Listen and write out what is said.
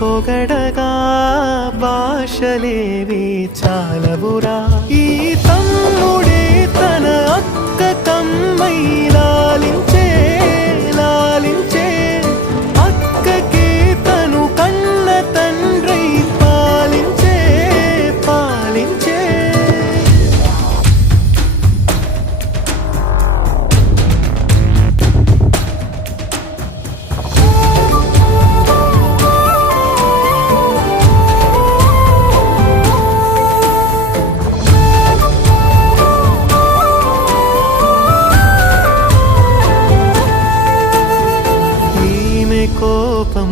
పొగడగా భాషలేవి చాలవురా. ఈ కోపం